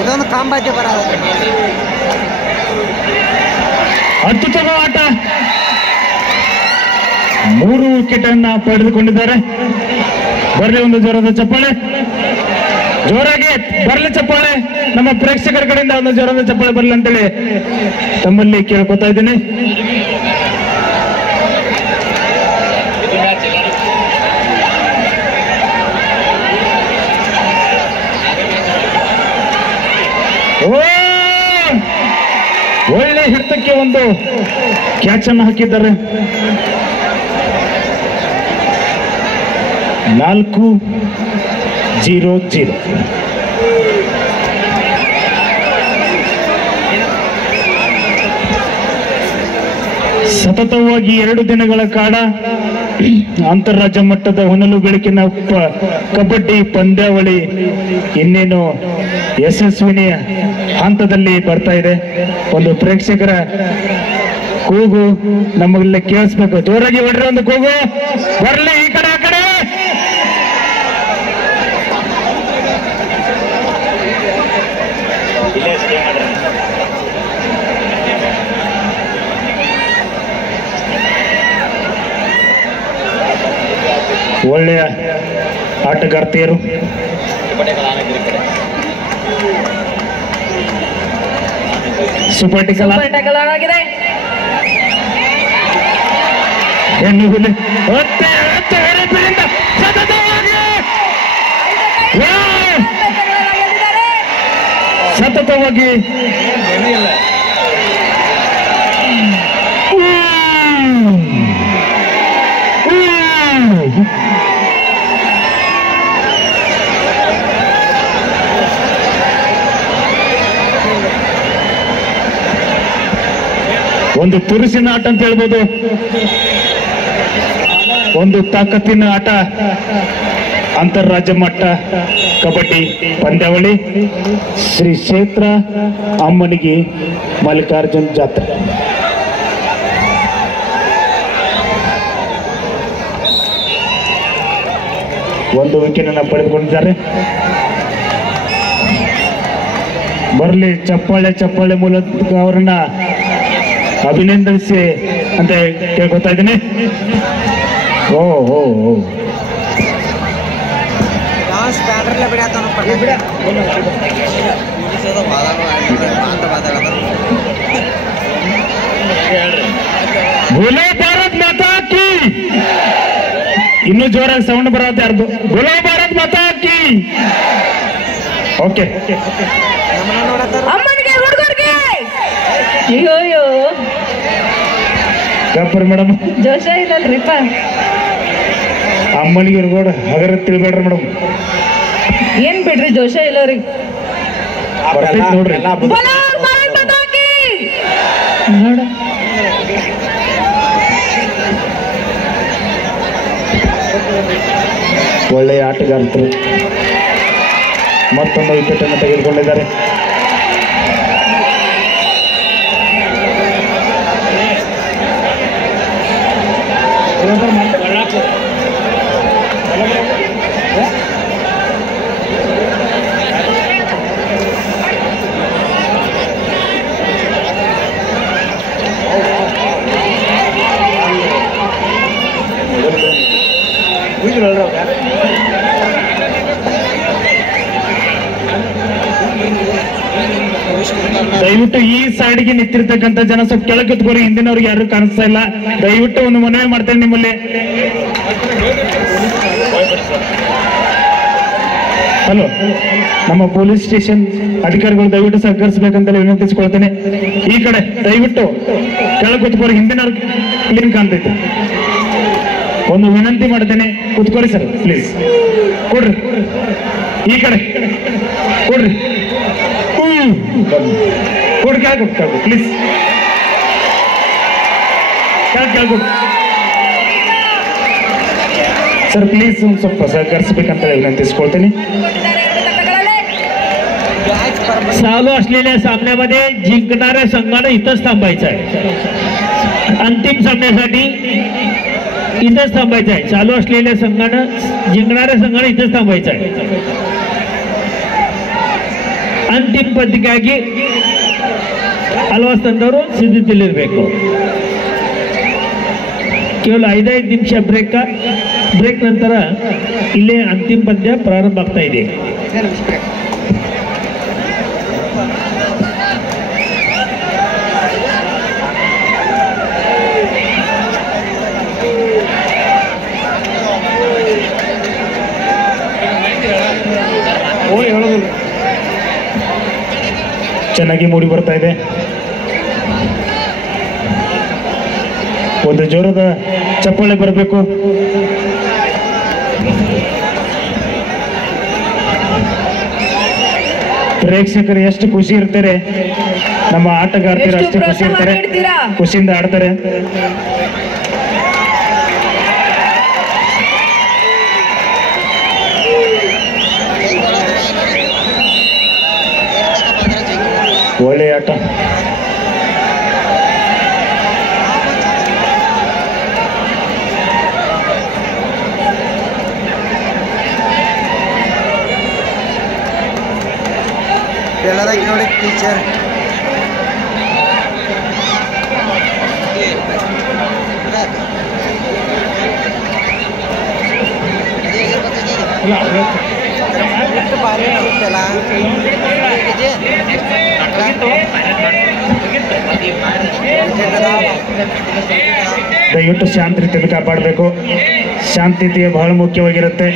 ಇದೊಂದು ಕಾಂಬಾಜಿ ಬರೋದು ಅತ್ಯುತ್ತಮ ಆಟ. 3 ವಿಕೆಟ್ ಅನ್ನ ಪಡೆದುಕೊಂಡಿದ್ದಾರೆ. ಬರಲಿ ಒಂದು ಜೋರದ ಚಪ್ಪಾಳೆ, ಜೋರಾಗಿ ಬರಲಿ ಚಪ್ಪಾಳೆ. ನಮ್ಮ ಪ್ರೇಕ್ಷಕರ ಕಡೆಯಿಂದ ಒಂದು ಜೋರದ ಚಪ್ಪಾಳೆ ಬರಲಿ ಅಂತೇಳಿ ತಮ್ಮಲ್ಲಿ ಕೇಳ್ಕೊತಾ ಇದ್ದೀನಿ. ಒಳ್ಳೆ ಹಿಡಿತಕ್ಕೆ ಒಂದು ಕ್ಯಾಚ್ ಅನ್ನು ಹಾಕಿದ್ದಾರೆ. 4-0. ಸತತವಾಗಿ 2 ದಿನಗಳ ಕಾಲ ಅಂತಾರಾಜ್ಯ ಮಟ್ಟದ ಹೊನಲು ಬೆಳಕಿನ ಕಬಡ್ಡಿ ಪಂದ್ಯಾವಳಿ ಇನ್ನೇನು ಯಶಸ್ವಿನಿ ಹಂತದಲ್ಲಿ ಬರ್ತಾ ಇದೆ. ಒಂದು ಪ್ರೇಕ್ಷಕರ ಕೂಗು ನಮಗೆಲ್ಲ ಕೇಳಿಸ್ಬೇಕು. ಜೋರಾಗಿ ಹೊಡ್ರಿ ಒಂದು ಕೂಗು ಬರ್ಲಿ ಈ ಕಡೆ ಆ ಕಡೆ. ಒಳ್ಳೆಯ ಆಟಗಾರ್ತಿಯರು. ಸೂಪರ್ ಟಿಕಲ್ ಆಗಿದೆ. ಹೆಣ್ಣು ಹುಲಿ ಸತತವಾಗಿ ಒಂದು ತುರುಸಿನ ಆಟ ಅಂತ ಹೇಳ್ಬೋದು. ಒಂದು ತಾಕತ್ತಿನ ಆಟ. ಅಂತಾರಾಜ್ಯ ಮಟ್ಟ ಕಬಡ್ಡಿ ಪಂದ್ಯಾವಳಿ ಶ್ರೀ ಕ್ಷೇತ್ರ ಅಮ್ಮನಿಗೆ ಮಲ್ಲಿಕಾರ್ಜುನ್ ಜಾತ್ರೆ. ಒಂದು ವಿಕೆಟ್ ಅನ್ನು ಪಡೆದುಕೊಂಡಿದ್ದಾರೆ. ಬರಲಿ ಚಪ್ಪಾಳೆ ಮೂಲಕ ಅವರನ್ನ ಅಭಿನಂದಿಸಿ ಅಂತ ಕೇಳ್ಕೊತಾ ಇದ್ದೀನಿ. ಓ ಬೋಲೋ ಭಾರತ್ ಮಾತಾ ಕಿ. ಇನ್ನೂ ಜೋರಾಗಿ ಸೌಂಡ್ ಬರುತ್ತೆ ಯಾರ್ದು. ಬೋಲೋ ಭಾರತ್ ಮಾತಾ ಕಿ. ಓಕೆ ಅಯ್ಯೋ ಗಪ್ಪರ್ ಮೇಡಮ್ ಜೋಶ ಇಲ್ಲಲ್ರಿಪ್ಪ. ಅಮ್ಮನಿಗೆ ಇರ್ಬೋಡ ಹಗರ ತಿಳ್ಬೇಡ್ರಿ ಮೇಡಮ್. ಏನ್ ಬಿಡ್ರಿ ಜೋಶ ಇಲ್ಲವ್ರಿಗೆ ನೋಡ್ರಿ. ನೋಡ ಒಳ್ಳೆಯ ಆಟಗಾರರು ಮತ್ತೊಂದು ವಿಕೆಟ್ ಅನ್ನು ತೆಗೆದುಕೊಂಡಿದ್ದಾರೆ. ದಯವಿಟ್ಟು ಈ ಸೈಡ್ಗೆ ನಿಂತಿರ್ತಕ್ಕಂಥ ಜನ ಸ್ವಲ್ಪ ಕೆಳಗೆ ಕೂತ್ಕೋರಿ. ಹಿಂದಿನವ್ರಿಗೆ ಯಾರು ಕಾಣಿಸ್ತಾ ಇಲ್ಲ. ದಯವಿಟ್ಟು ಒಂದು ಮನವಿ ಮಾಡ್ತೇನೆ ನಿಮ್ಮಲ್ಲಿ. ಹಲೋ, ನಮ್ಮ ಪೊಲೀಸ್ ಸ್ಟೇಷನ್ ಅಧಿಕಾರಿಗಳು ದಯವಿಟ್ಟು ಸಹಕರಿಸಬೇಕಂತ ವಿನಂತಿಸಿಕೊಳ್ತೇನೆ. ಈ ಕಡೆ ದಯವಿಟ್ಟು ಕೆಳಗೆ ಕೂತ್ಕೋರಿ. ಹಿಂದಿನವ್ರು ಕ್ಲೀನ್ ಕಾಣ್ತೈತೆ. ಒಂದು ವಿನಂತಿ ಮಾಡ್ತೇನೆ, ಕೂತ್ಕೋರಿ ಸರ್ ಪ್ಲೀಸ್. ಕೊಡ್ರಿ ಈ ಕಡೆ ಕೊಡ್ರಿ. ಕೊಡ್ ಕೇಳ್ಕೊಟ್ಟು ಪ್ಲೀಸ್. ಕೇಳ್ಕೊಟ್ಟು ಸರ್ ಪ್ಲೀಸ್ ಒಂದು ಸ್ವಲ್ಪ ಸಹಕರಿಸಬೇಕಂತ विनंतीಸ್ಕೊಳ್ತೇನೆ. चालू असलेल्या सामन्यामध्ये जिंकणाऱ्या संघाने इथंच थांबायचं आहे. अंतिम सामन्यासाठी इथंच थांबायचं आहे. चालू असलेल्या संघानं जिंकणाऱ्या संघानं इथंच थांबायचं आहे. ಅಂತಿಮ ಪಂದ್ಯಕ್ಕಾಗಿ ಹಲವಾರು ತಂಡವರು ಸಿದ್ಧತೆಯಲ್ಲಿರಬೇಕು. ಕೇವಲ 5 ನಿಮಿಷ ಬ್ರೇಕ್ ನಂತರ ಇಲ್ಲೇ ಅಂತಿಮ ಪಂದ್ಯ ಪ್ರಾರಂಭ ಆಗ್ತಾ ಇದೆ. ಚೆನ್ನಾಗಿ ಮೂಡಿ ಬರ್ತಾ ಇದೆ. ಒಂದು ಜೋರದ ಚಪ್ಪಾಳೆ ಬರಬೇಕು. ಪ್ರೇಕ್ಷಕರು ಎಷ್ಟು ಖುಷಿ ಇರ್ತಾರೆ, ನಮ್ಮ ಆಟಗಾರ್ತಿರು ಅಷ್ಟೇ ಖುಷಿ ಇರ್ತಾರೆ, ಖುಷಿಯಿಂದ ಆಡ್ತಾರೆ. ಒಳ್ಳೆಯ ಆಟ. ಎಲ್ಲದಾಗಿ ನೋಡಿ ಟೀಚರ್ ದಯವಿಟ್ಟು ಶಾಂತಿ ರೀತಿಯಿಂದ ಕಾಪಾಡಬೇಕು. ಶಾಂತಿತೆ ಬಹಳ ಮುಖ್ಯವಾಗಿರುತ್ತೆ.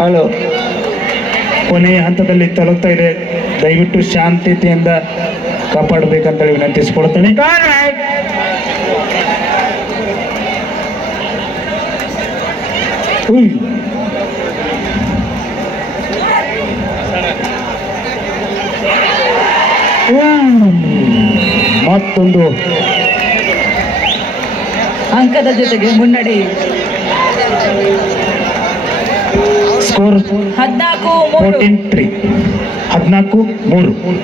ಹಲೋ, ಕೊನೆಯ ಹಂತದಲ್ಲಿ ತಲುಪ್ತಾ ಇದೆ. ದಯವಿಟ್ಟು ಶಾಂತಿತೆಯಿಂದ ಕಾಪಾಡಬೇಕಂತೇಳಿ ವಿನಂತಿಸಿಕೊಳ್ತೇನೆ. ಮತ್ತೊಂದು ಅಂಕದ ಜೊತೆಗೆ ಮುನ್ನಡೆ. ಸ್ಕೋರ್ 14-3. 14-3.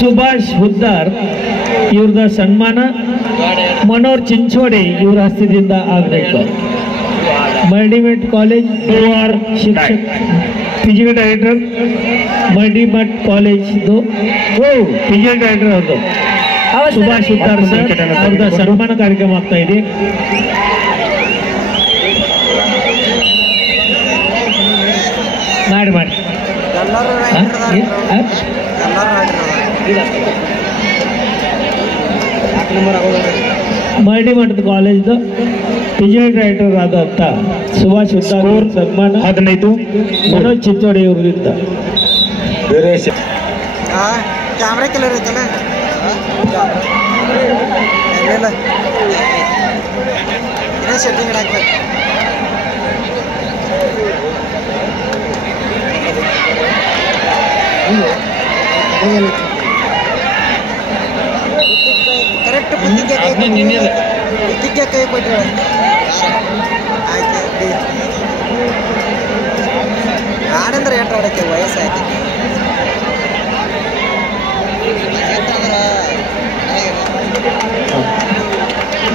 ಸುಭಾಷ್ ಹುದ್ದಾರ್ ಇವ್ರದ ಸನ್ಮಾನ ಮನೋಹರ್ ಚಿಂಚೋಡೆ ಇವರ ಹಸ್ತದಿಂದ ಆಗಬೇಕು. ಮಲ್ಡಿಮೆಟ್ ಕಾಲೇಜ್ ಶಿಕ್ಷಕ ಫಿಸಿಕಲ್ ಡೈರೆಕ್ಟರ್ ಮಲ್ಡಿಮೆಟ್ ಕಾಲೇಜ್ದು ಫಿಸಿಕಲ್ ಡೈರೆಕ್ಟರ್ ಅವ್ರದ್ದು ಸುಭಾಷ್ ಹುದ್ದಾರ್ ಸರ್ ಅವ್ರದ ಸನ್ಮಾನ ಕಾರ್ಯಕ್ರಮ ಆಗ್ತಾ ಇದೆ. ಮಾಡಿ ಮಲ್ಡಿಮಠದ ಕಾಲೇಜ್ದು ಫಿಸಿಕಲ್ ಡೈರೆಕ್ಟರ್ ಆದಂಥ ಸುಭಾಷ್ ಹುದ್ದಾರ್ ಸನ್ಮಾನ 15 ಮನೋಜ್ ಚಿಂಚೋಡೆ ಇವರಿಂದ. ಕ್ಯಾಮ್ರಾ ಕಲರ್ ಐತಲ್ಲ ಸೆಟ್ಟಿಂಗ್ ಹಾಕ್ಬೇಕು. ಕರೆಕ್ಟ್ ಬುದ್ಧಿಗೆ ಕೈ ಕೊಟ್ಟರೆ ಆಯ್ತು. ಆಡಂದ್ರೆ ಎಷ್ಟು ಆಡಕ್ಕೆ ವಯಸ್ಸಾಯ್ತು.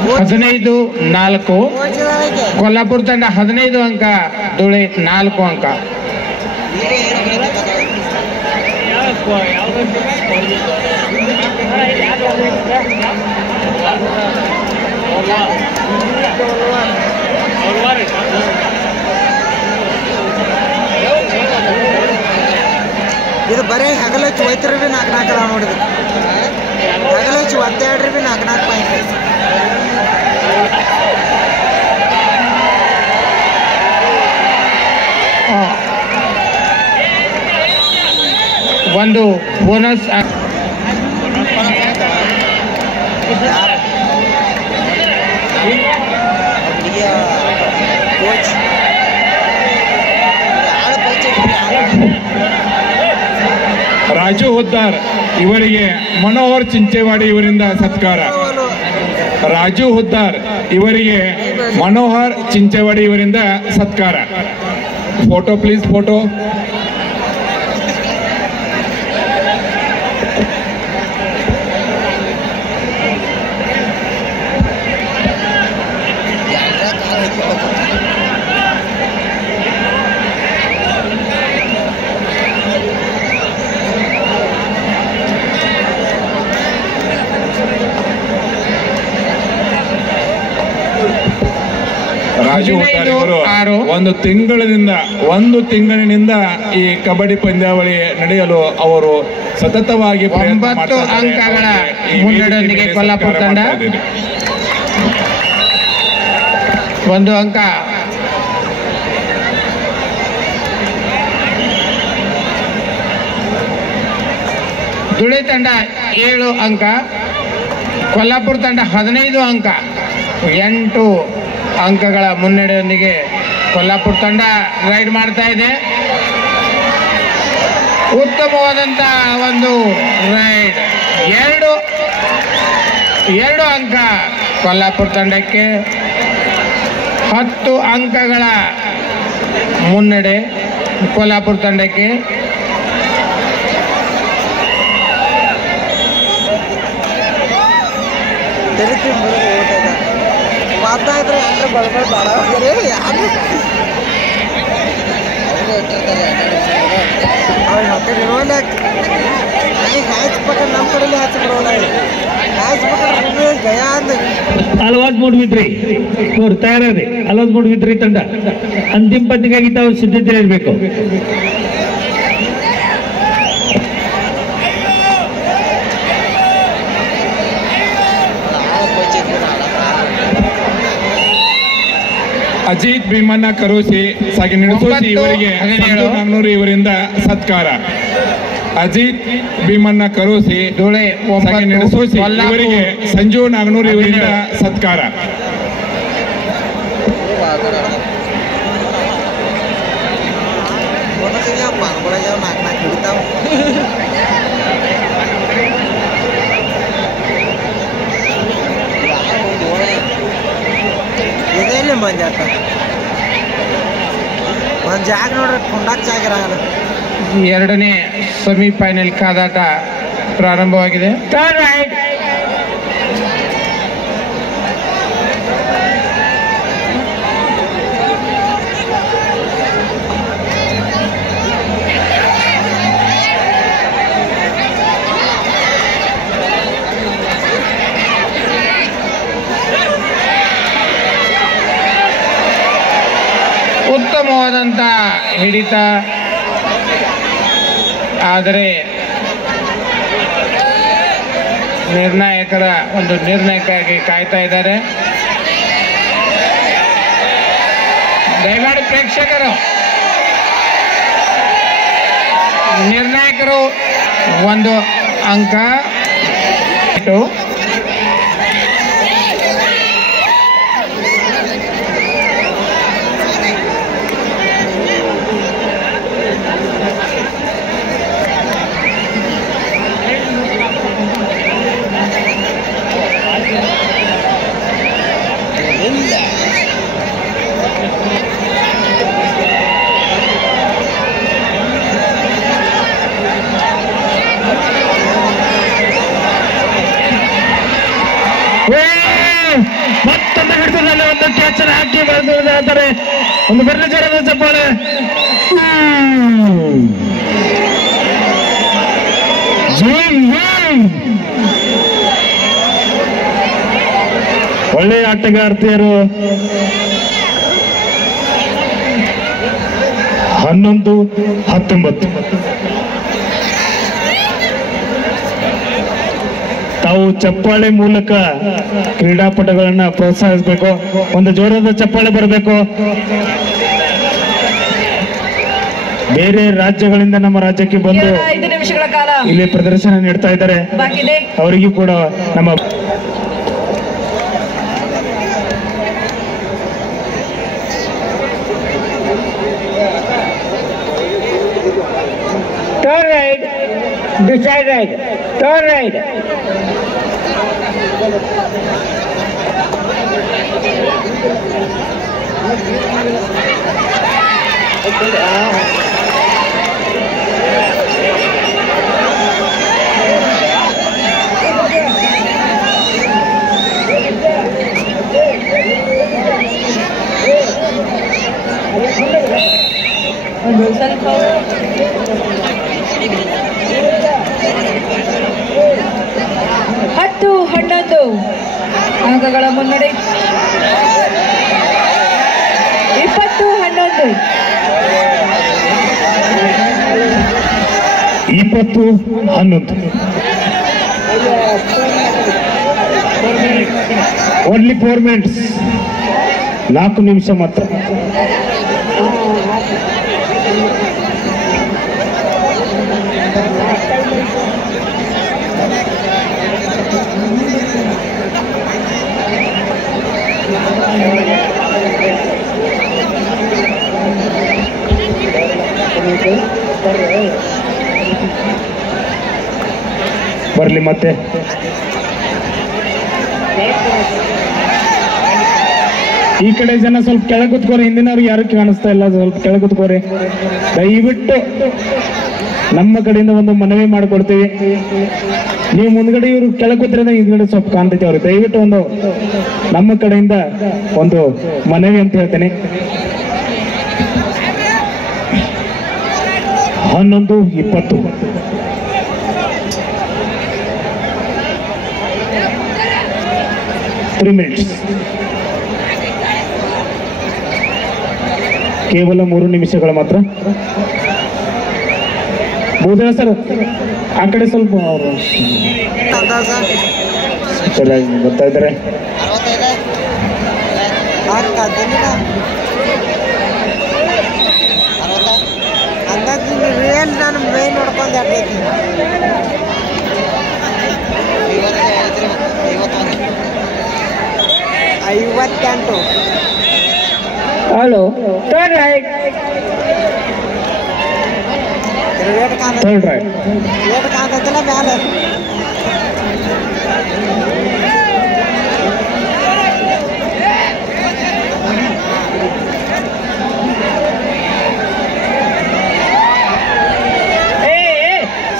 15-4. ಕೊಲ್ಲಾಪುರ ತಂಡ 15 ಅಂಕ, ಧೂಳೆ 4 ಅಂಕ. ಇದು ಬರೀ ಹಗಲಚ್ಚು ಹೋಯ್ತಿರ ಬಿ 4 ಅದಾವ ನೋಡಿದ್ರು. ಹಗಲಚ್ಚು 12 ಬಿ 4 ಪಾಯಿಂಟ್. ಒಂದು ಬೋನಸ್ ಕೋಚ್ ರಾಜು ಹುದ್ದಾರ್ ಇವರಿಗೆ ಮನೋಹರ್ ಚಿಂಚೇವಾಡಿ ಇವರಿಂದ ಸತ್ಕಾರ. ರಾಜು ಹುದ್ದಾರ್ ಇವರಿಗೆ ಮನೋಹರ್ ಚಿಂಚೇವಾಡಿ ಇವರಿಂದ ಸತ್ಕಾರ. Photo please, photo. Raju Huddar ಇವರು ಒಂದು ತಿಂಗಳಿನಿಂದ ಈ ಕಬಡ್ಡಿ ಪಂದ್ಯಾವಳಿ ನಡೆಯಲು ಅವರು ಸತತವಾಗಿ 9 ಅಂಕಗಳ ಮುನ್ನಡೆಯೊಂದಿಗೆ ಕೊಲ್ಲಾಪುರ ತಂಡ 1 ಅಂಕ. ಧುಳೆ ತಂಡ 7 ಅಂಕ, ಕೊಲ್ಲಾಪುರ ತಂಡ 15 ಅಂಕ. 8 ಅಂಕಗಳ ಮುನ್ನಡೆಯೊಂದಿಗೆ ಕೊಲ್ಲಾಪುರ ತಂಡ ರೈಡ್ ಮಾಡ್ತಾ ಇದೆ. ಉತ್ತಮವಾದಂತ ಒಂದು ರೈಡ್. 2 ಅಂಕ ಕೊಲ್ಲಾಪುರ ತಂಡಕ್ಕೆ. 10 ಅಂಕಗಳ ಮುನ್ನಡೆ ಕೊಲ್ಲಾಪುರ ತಂಡಕ್ಕೆ. ಮಾತಾಡಿದ್ರೆ ಯಾರು ಬಳಬಳ ಬಾಡ ಯಾರು ಅವ್ರು ಹಾಕಿದ್ರೆ ಇರೋಲ್ಲ. ಹಚ್ಬಿಟ್ರೆ ನಮ್ಮ ಕಡೆಯಲ್ಲಿ ಹಚ್ಬಿಡೋಲ್ಲ. ಹಚ್ಬಿಟ್ರೆ ಗಯ ಅಂದ ಅಲ್ವಾಜ್ ಮೂಡ್ಬಿದ್ರಿ ನೋಡ್ರಿ, ತಯಾರಿ ಅಲ್ವಾಜ್ ಮೂಡ್ಬಿದ್ರಿ ತಂಡ ಅಂತಿಮ ಪಂದ್ಯಕ್ಕಾಗಿ ತಾವು ಸಿದ್ಧತೆ ಇರಬೇಕು. ಅಜಿತ್ ಭೀಮಣ್ಣ ಕರೋಸಿ ಸಾಗಿ ನಿಡಸೋಸಿ ಇವರಿಗೆ ಸಂಜು ನಾಗ್ನೂರು ಇವರಿಂದ ಸತ್ಕಾರ. ಅಜಿತ್ ಭೀಮಣ್ಣ ಕರೋಸಿ ಧೂಳೆ ಸಾಗಿ ನಿಡಸೋಸಿ ಇವರಿಗೆ ಸಂಜು ನಾಗ್ನೂರು ಇವರಿಂದ ಸತ್ಕಾರ. ಇದೇಲಿ ಮಂದಿ ಆಟ ಒಂದು ಜಾಗ ನೋಡ್ರಿ, ಕುಂಡಾಕ್ ಜಾಗ ಇರಲ್ಲ. 2ನೇ ಸೆಮಿಫೈನಲ್ ಕಾದಾಟ ಪ್ರಾರಂಭವಾಗಿದೆ. ಉತ್ತಮವಾದಂಥ ಹಿಡಿತ, ಆದರೆ ನಿರ್ಣಾಯಕರ ಒಂದು ನಿರ್ಣಯಕ್ಕಾಗಿ ಕಾಯ್ತಾ ಇದ್ದಾರೆ. ದಯಮಾಡಿ ಪ್ರೇಕ್ಷಕರು, ನಿರ್ಣಾಯಕರು 1 ಅಂಕ. ಮತ್ತೊಂದು ಹಿಡಿತದಲ್ಲಿ ಒಂದು ಕ್ಯಾಚ್ ಹಾಕಿ ಬರೆದಿದ್ದಾರೆ. ಒಂದು ಬೆರಳಿಜಾರದ ಚಪ್ಪಾಳೆ. ಒಳ್ಳೆಯ ಆಟಗಾರ್ತಿಯರು 11-19. ತಾವು ಚಪ್ಪಾಳೆ ಮೂಲಕ ಕ್ರೀಡಾಪಟುಗಳನ್ನ ಪ್ರೋತ್ಸಾಹಿಸಬೇಕು. ಒಂದು ಜೋರಾದ ಚಪ್ಪಾಳೆ ಬರಬೇಕು. ಬೇರೆ ರಾಜ್ಯಗಳಿಂದ ನಮ್ಮ ರಾಜ್ಯಕ್ಕೆ ಬಂದು 5 ನಿಮಿಷಗಳ ಕಾಲ ಇಲ್ಲಿ ಪ್ರದರ್ಶನ ನೀಡ್ತಾ ಇದ್ದಾರೆ. ಬಾಕಿ ಇದೆ. ಅವರಿಗೂ ಕೂಡ ನಮ್ಮ turn right, decide right, turn right. ಒಂದು ಸ್ವಲ್ಪ 10-11 ಅಂಕಗಳ ಮುನ್ನಡೆ. 20-11 20-11 ಓನ್ಲಿ 4 ಮಿನಿಟ್ಸ್, 4 ನಿಮಿಷ ಮಾತ್ರ. ಬರ್ಲಿ ಮತ್ತೆ. ಈ ಕಡೆ ಜನ ಸ್ವಲ್ಪ ಕೆಳಗೆ ಕೂತ್ಕೋರಿ, ಹಿಂದಿನವ್ರಿಗೆ ಯಾರು ಕಾಣಿಸ್ತಾ ಇಲ್ಲ, ಸ್ವಲ್ಪ ಕೆಳಗೆ ಕೂತ್ಕೋರಿ ದಯವಿಟ್ಟು. ನಮ್ಮ ಕಡೆಯಿಂದ ಒಂದು ಮನವಿ ಮಾಡಿಕೊಡ್ತೀವಿ, ನೀವು ಮುಂದ್ಗಡೆ ಇವರು ಕೆಳಗೆ ಕೂತ್ರಿಂದ ಹಿಂದ್ಗಡೆ ಸ್ವಲ್ಪ ಕಾಣ್ತೈತಿ ಅವ್ರಿಗೆ. ದಯವಿಟ್ಟು ಒಂದು ನಮ್ಮ ಕಡೆಯಿಂದ ಒಂದು ಮನವಿ ಅಂತ ಹೇಳ್ತೇನೆ. 11-20 3 ಮಿನಿಟ್ಸ್, ಕೇವಲ 3 ನಿಮಿಷಗಳ ಮಾತ್ರ. ಬಹುದಾ ಸರ್ ಆ ಕಡೆ ಸ್ವಲ್ಪ ಅವರು ಚೆನ್ನಾಗಿ ಬರ್ತಾ ಇದ್ದಾರೆ. ನಾನು ಮೇನ್ ನೋಡ್ಕೊಂಡು 58. Hello, turn right. Third right. Rate ಕಾಣ್ತೈತಿಲ್ಲ ಮ್ಯಾಲೆ.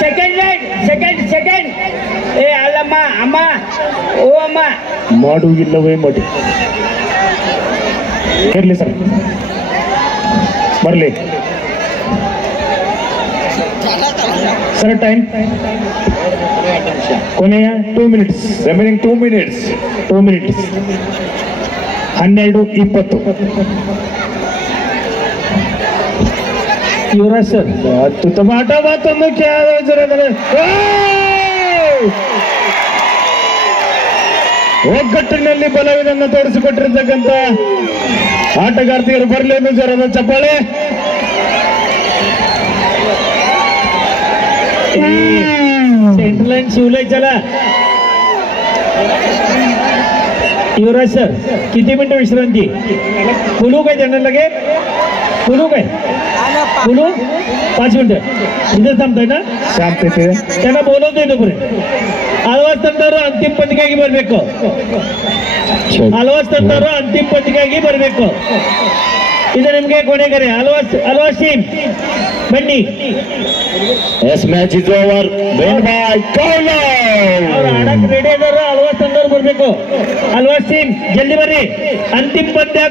Second right, second. ಏ ಅಲ್ಲಮ್ಮ, ಅಮ್ಮ, ಓ ಅಮ್ಮ. ಮಾಡು ಇಲ್ಲವೇ ಮಾಡಿ ಇರ್ಲಿ ಸರ್, ಬರ್ಲಿ ಸರ್. ಟೈಮ್ ಕೊನೆಯ 2 minutes, remaining 2 minutes. 12-20 Yuvraj sir, ಅತ್ಯುತ್ತಮ ಆಟ. ಮತ್ತೊಂದು ಒಗ್ಗಟ್ಟಿನಲ್ಲಿ ಬಲವಿದನ್ನು ತೋರಿಸಿಕೊಟ್ಟಿರ್ತಕ್ಕಂಥ ಆಟಗಾರ್ತಿಯರು ಬರಲಿ ಒಂದು ಜರದ ಚಪ್ಪಾಳೆ. सेंट्रल लाइन शिवलायच्याला युवराज सर किती मिनिटं विश्रांती? फुलू काय त्यांना लगे? फुलू काय? फुलू 5 मिनिटं इथेच थांबताय ना? ಶಾಂತತೆ त्यांना बोलवतोय तोपर्यंत. आलवास ತಂದವರು ಅಂತಿಮ ಪಂದ್ಯಕ್ಕಾಗಿ ಬರಬೇಕು. ಆಲ್ವಾಸ್ ತಂದವರು ಅಂತಿಮ ಪಂದ್ಯಕ್ಕಾಗಿ ಬರಬೇಕು. ಇದು ನಿಮಗೆ ಕೊನೆಗರೆ. ಆಲ್ವಾಸ್ ಟೀಮ್ ಬನ್ನಿ. Yes match is over, win by ಕೌಲವ್. ಅವ್ರು ಆಡಕ್ಕೆ ರೆಡಿ ಇದ್ದಾರೆ. ಆಲ್ವಾಸ್ ತಂದವರು ಬರಬೇಕು. ಆಲ್ವಾಸ್ ಟೀಮ್ ಜಲ್ದಿ ಬರ್ರಿ, ಅಂತಿಮ ಪಂದ್ಯ